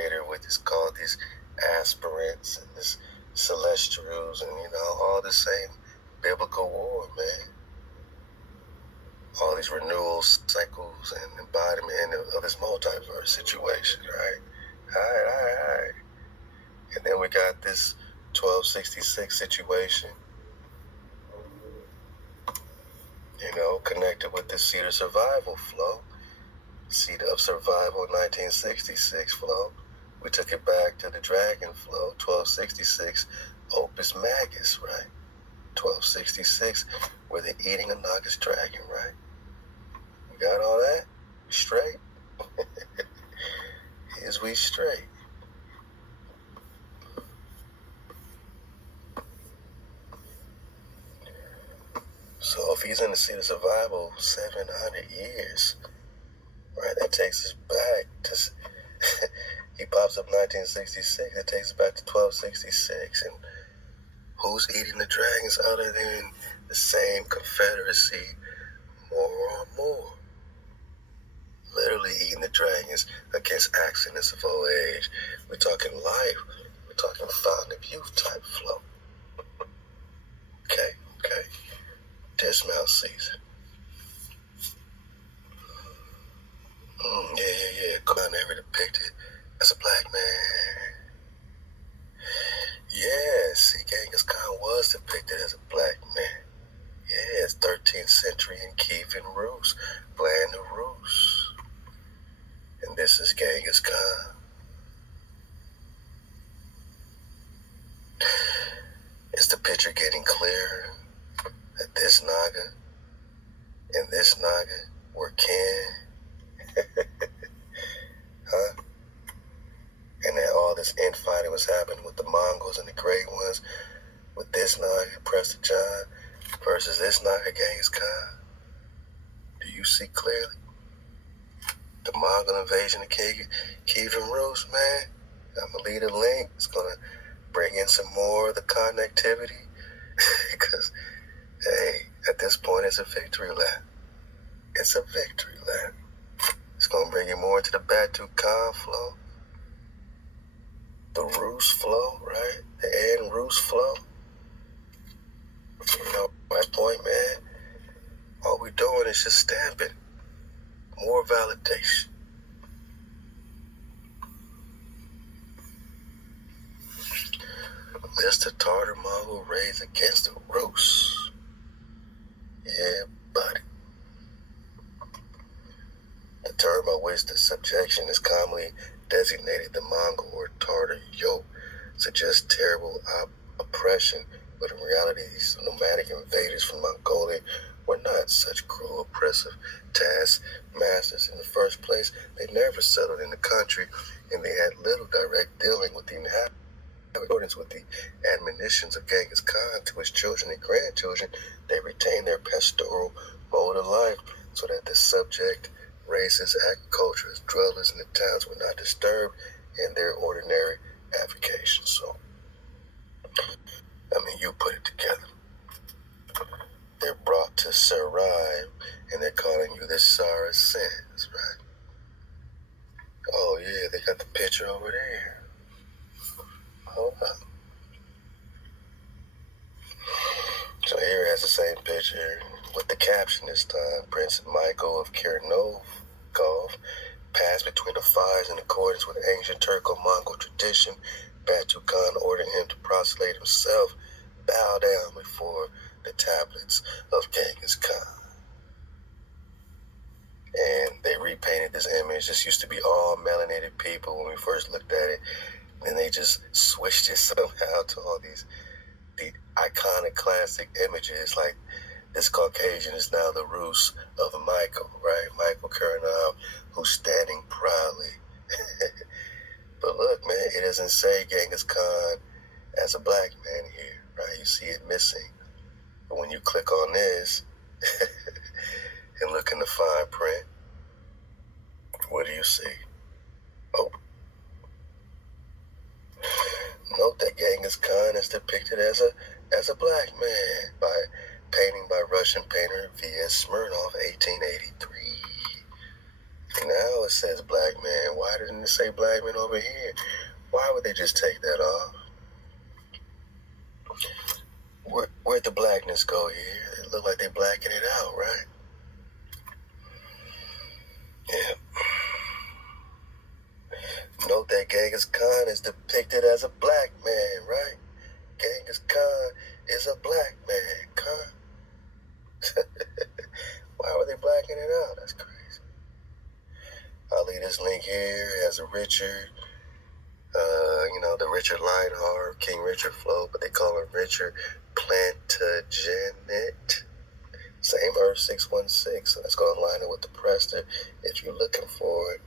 refrigerator with called these aspirants and this celestials and all the same biblical war, man. All these renewal cycles and embodiment of this multiverse situation, right? All right. And then we got this 1266 situation, connected with this Seed of Survival flow. Seed of Survival 1966 flow. We took it back to the Dragon flow, 1266 Opus Magus, right? 1266, where they're eating a Nagas dragon, right? We got all that? We straight? Is we straight? So if he's in the Seed of Survival 700 years, right, that takes us back to, he pops up 1966, it takes us back to 1266, and who's eating the dragons other than the same confederacy, more? Literally eating the dragons against accidents of old age. We're talking life. We're talking fountain of youth type flow. Okay. Dismount season. Yeah. Khan never depicted as a black man. Yeah, see, Genghis Khan was depicted as a black man. Yeah, it's 13th century in Kievan Rus, land of Rus. And this is Genghis Khan. Is the picture getting clearer that this Naga and this Naga were kin? Huh? And that all this infighting was happening with the Mongols and the Great Ones, with this Naga, Prester John, versus this Naga, Genghis Khan. Do you see clearly? The Mongol invasion of Kievan Rus, man. I'm going to leave a link. It's going to bring in some more of the connectivity. Because, hey, at this point, it's a victory lap. It's a victory lap. It's going to bring you more into the Batu Khan flow. The Rus flow, right? The N Rus flow. My point, man, all we're doing is just stamping. More validation. Mr. Tartar Mongol raids against the Rus. Yeah, buddy. The term by which the subjection is commonly designated the Mongol or Tartar yoke suggests terrible oppression, but in reality these nomadic invaders from Mongolia were not such cruel, oppressive taskmasters in the first place. They never settled in the country, and they had little direct dealing with the inhabitants. In accordance with the admonitions of Genghis Khan to his children and grandchildren, they retained their pastoral mode of life so that the subject races, agriculturists, dwellers in the towns were not disturbed in their ordinary avocations. So, you put it together. They're brought to Sarai, and they're calling you the Saracens, right? Oh, yeah, they got the picture over there. Hold up. So here it has the same picture with the caption this time. Prince Michael of Kernov passed between the fires in accordance with ancient Turco-Mongol tradition. Batu Khan ordered him to prostrate himself, bow down before the tablets of Genghis Khan. And they repainted this image. This used to be all melanated people when we first looked at it. And they just switched it somehow to all the iconic classic images. Like this Caucasian is now the Rus of Michael, right? Michael Kurnov, who's standing proudly. But look, man, it doesn't say Genghis Khan as a black man here, right? You see it missing. But when you click on this and look in the fine print, what do you see? Oh. Note that Genghis Khan is depicted as a black man by painting by Russian painter V.S. Smirnov, 1883. Now it says black man. Why didn't it say black man over here? Why would they just take that off? Where'd the blackness go here? It looked like they're blacking it out, right? Yeah. Note that Genghis Khan is depicted as a black man, right? Genghis Khan is a black man, Khan. Why were they blacking it out? That's crazy. I'll leave this link here. It has a Richard, the Richard Lionheart, King Richard flow, but they call him Richard Plantagenet. Same Earth 616, so that's going to line up with the Prester if you're looking for it.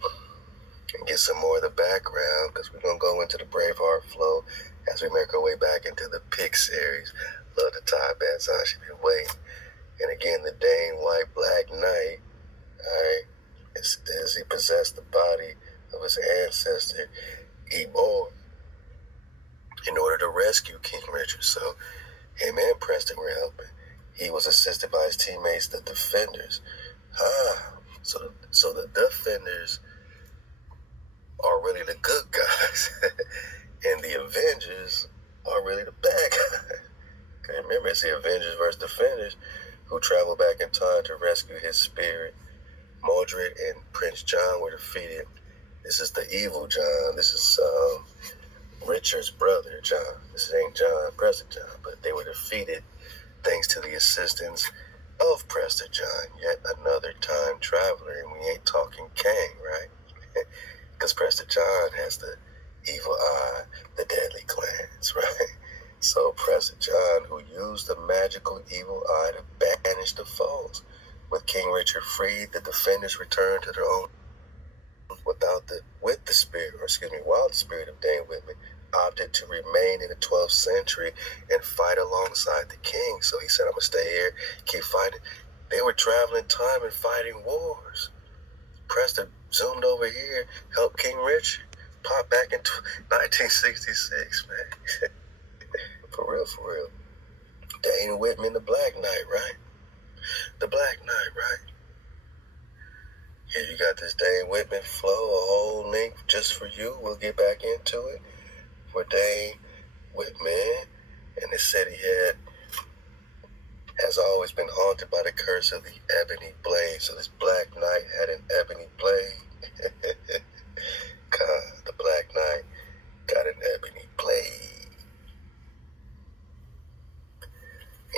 And get some more of the background, because we're going to go into the Braveheart flow as we make our way back into the Pick series. Love the tie bands on, she's been waiting. And again, the Dane White Black Knight, alright, it says he possessed the body of his ancestor, Ebor, in order to rescue King Richard. So him and Preston were helping. He was assisted by his teammates, the Defenders. So the Defenders are really the good guys, and the Avengers are really the bad guys. Okay, remember, it's the Avengers versus Defenders who travel back in time to rescue his spirit. Mordred and Prince John were defeated. This is the evil John. This is Richard's brother, John. This ain't John, Preston John, but they were defeated thanks to the assistance of Preston John, yet another time traveler, and we ain't talking Kang, right? Because Preston John has the evil eye, the deadly clans, right? So Preston John, who used the magical evil eye to banish the foes. With King Richard freed, the Defenders returned to their own while the spirit of Dane Whitman opted to remain in the 12th century and fight alongside the king. So he said, I'm going to stay here, keep fighting. They were traveling time and fighting wars. Preston zoomed over here, helped King Richard pop back in 1966, man. For real. Dane Whitman, the Black Knight, right? The Black Knight, right? Here you got this Dane Whitman flow, a whole link just for you. We'll get back into it for Dane Whitman. And it said he has always been haunted by the curse of the ebony blade. So this Black Knight had an ebony blade. God, the Black Knight got an ebony blade.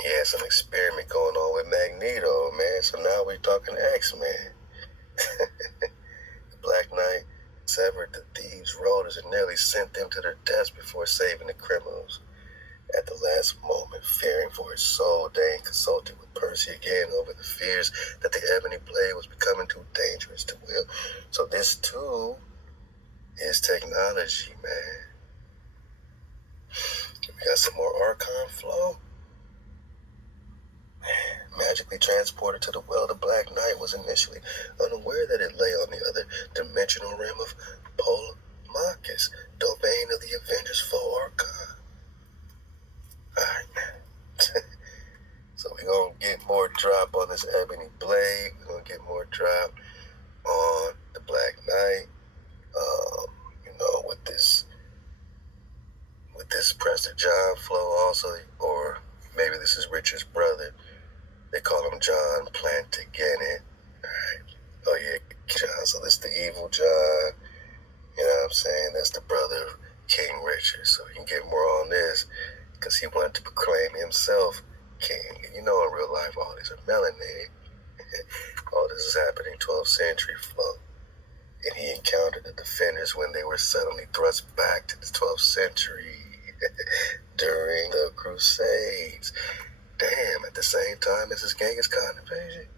He had some experiment going on with Magneto, man. So now we're talking X-Men. The Black Knight severed the thieves' rotors and nearly sent them to their deaths before saving the criminals. At the last moment, fearing for his soul, Dane consulted with Percy again over the fears that the ebony blade was becoming too dangerous to wield. So this too is technology, man. We got some more Archon flow. Magically transported to the well, the Black Knight was initially unaware that it lay on the other dimensional realm of Polemarchus, domain of the Avengers foe Archon. Alright, man. So we're going to get more drop on this ebony blade. We're going to get more drop on the Black Knight. With this Preston John flow also, or maybe this is Richard's brother. They call him John Plantagenet. Alright. Oh yeah, John. So this is the evil John. You know what I'm saying? That's the brother of King Richard. So you can get more on this because he wanted to proclaim himself king. And in real life, all these are melanated. All this is happening 12th century flow. And he encountered the Defenders when they were suddenly thrust back to the 12th century during the Crusades. Damn, at the same time as his Genghis Khan invasion.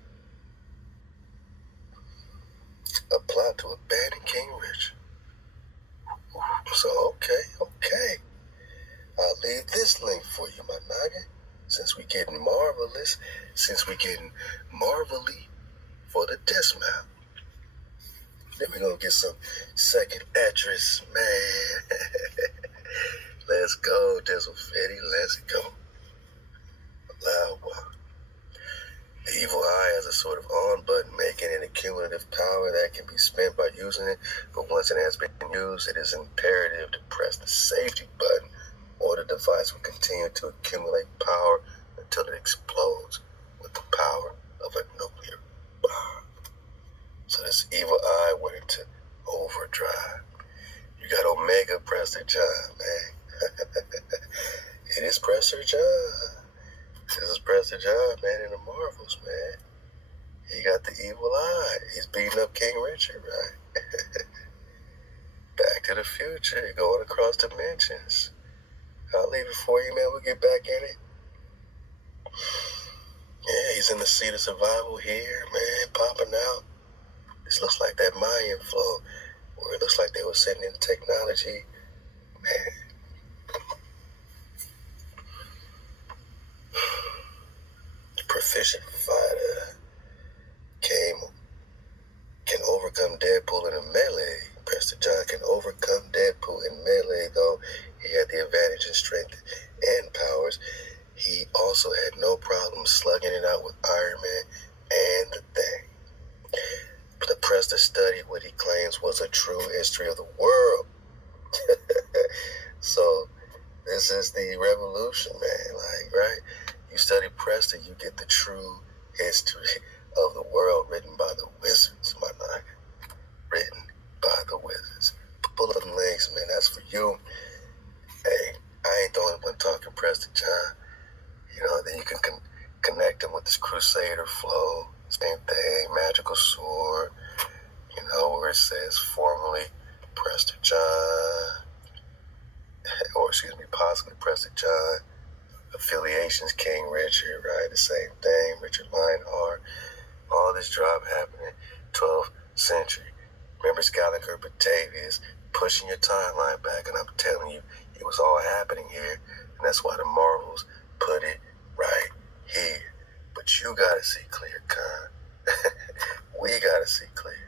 A plot to abandon King Richard. So, okay. I'll leave this link for you, my noggin. Since we getting marvelous, marvelly for the dismount. Then we're going to get some second address, man. Let's go, Dizzle Fetty, let's go. Halal HaWah. The evil eye has a sort of on button, making it a cumulative power that can be spent Once it has been used, it is imperative to press the safety button or the device will continue to accumulate power until it explodes with the power of a nuclear bomb. So this evil eye went into overdrive. You got Omega Prester John, man. It is Prester John. This is Prester John, man, in the Marvels, man. He got the evil eye. He's beating up King Richard, right? Back to the future, going across dimensions. I'll leave it for you, man. We'll get back in it. Yeah, he's in the seat of survival here, man, popping out. This looks like that Mayan flow, where it looks like they were sending in technology. Man. Proficient fighter can overcome Deadpool in a melee. Prester John can overcome Deadpool in melee, though he had the advantage in strength and powers. He also had no problem slugging it out with Iron Man and the Thing. But the Prester studied what he claims was a true history of the world. So this is the revolution, man. Like, right? You study Prester, you get the true history of the world written by the wizards, my nigga. Written by the wizards. Pull up them legs, man. That's for you. Hey, I ain't the only one talking Prester John. You know, then you can connect them with this Crusader flow. Same thing, magical sword. You know, where it says formerly Prester John. Or, excuse me, possibly Prester John. Affiliations, King Richard, right? The same thing, Richard Lionheart. All this drop happening 12th century. Remember Scaliger Batavius pushing your timeline back, and I'm telling you, it was all happening here, and that's why the Marvels put it right here. But you gotta see clear, Khan. We gotta see clear.